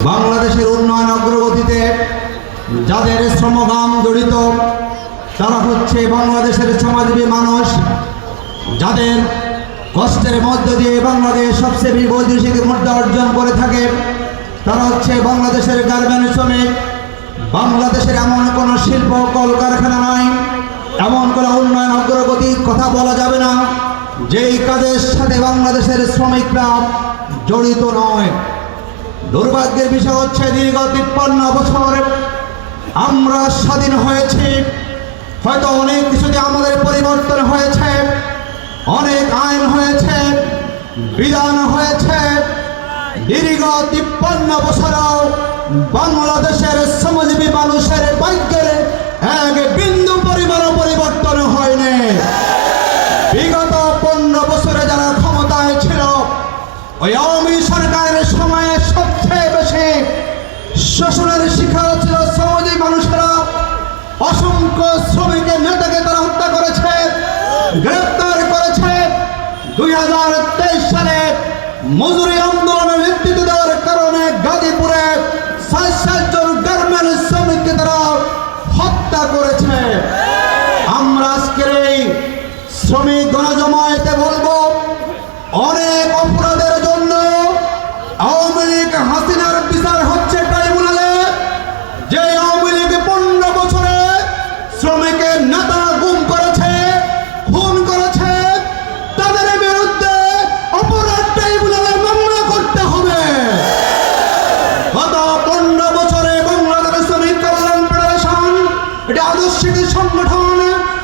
বাংলাদেশের উন্নয়ন অগ্রগতিতে যাদের শ্রমগাম জড়িত, তারা হচ্ছে বাংলাদেশের সমাজবী মানুষ, যাদের কষ্টের মধ্য দিয়ে বাংলাদেশ সবচেয়ে বৈদেশিক মুদ্রা অর্জন করে থাকে, তারা হচ্ছে বাংলাদেশের গার্মেন্টস শ্রমিক। বাংলাদেশের এমন কোনো শিল্প কলকারখানা নাই, এমন কোনো উন্নয়ন অগ্রগতির কথা বলা যাবে না, যেই কাজের সাথে বাংলাদেশের শ্রমিকরা জড়িত নয়। দুর্ভাগ্যের বিষয় হচ্ছে দীর্ঘ তিপ্পান্ন বছর আমরা স্বাধীন হয়েছি। হয়তো অনেক কিছুতে আমাদের পরিবর্তন হয়েছে, অনেক আইন হয়েছে, বিধান হয়েছে। দীর্ঘ তিপ্পান্ন বছরও বাংলাদেশের শ্রমজীবী মানুষের ভাগ্যের এক বিন্দু পরিমাণ পরিবর্তন হয়নি। বিগত পনেরো বছরে যারা ক্ষমতায় ছিল, ওই হাজার তেইশ সালে মজুরি আন্দোলনের নেতৃত্ব দেওয়ার কারণে গাজীপুরে ষাট ষাট জন গার্মেন্টস শ্রমিককে তারা হত্যা করেছে। আমরা আজকের এই শ্রমিক গণজমায়েতে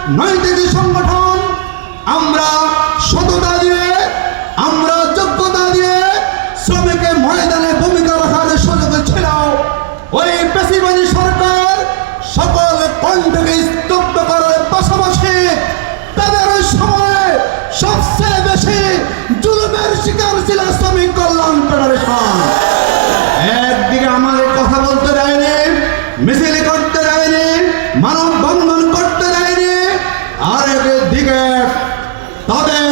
নৈতিক সংগঠন, আমরা সততা দিয়ে, আমরা যোগ্যতা দিয়ে শ্রমিকের ময়দানে ভূমিকা রাখার সুযোগ ছিল। ওই পেশিবাদী সরকার সকল কণ্ঠকে স্তব্ধ করার পাশাপাশি তাদের সময়ে সবচেয়ে বেশি জুলুমের শিকার ছিল শ্রমিক কল্যাণ ফেডারেশন। একদিকে আমাদের কথা বলতে দেয়নি, মিছিল তাদের সেই